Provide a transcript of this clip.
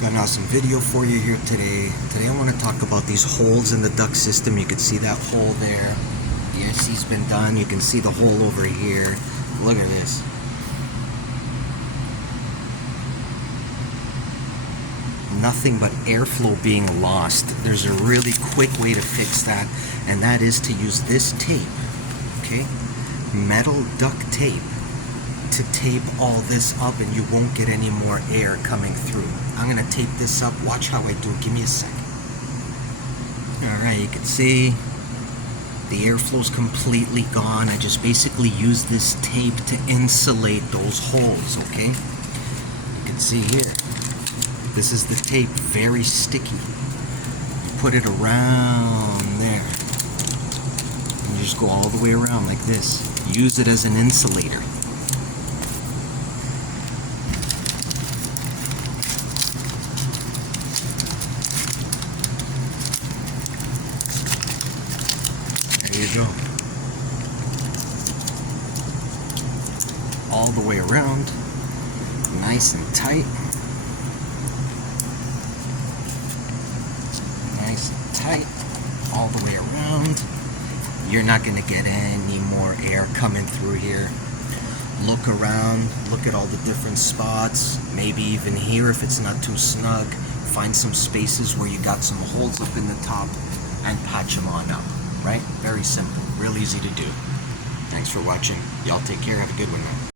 Got an awesome video for you here today. Today I want to talk about these holes in the duct system. You can see that hole there. The AC's been done. You can see the hole over here. Look at this. Nothing but airflow being lost. There's a really quick way to fix that, and that is to use this tape, okay? Metal duct tape, to tape all this up, and you won't get any more air coming through. I'm gonna tape this up. Watch how I do it. Give me a second. Alright, you can see the airflow's completely gone. I just basically use this tape to insulate those holes, okay? You can see here, this is the tape, very sticky. You put it around there. And you just go all the way around like this. Use it as an insulator. There you go. All the way around. Nice and tight. Nice and tight. All the way around. You're not going to get any more air coming through here. Look around. Look at all the different spots. Maybe even here if it's not too snug. Find some spaces where you got some holes up in the top and patch them on up. Right? Very simple. Real easy to do. Thanks for watching. Y'all take care. Have a good one now.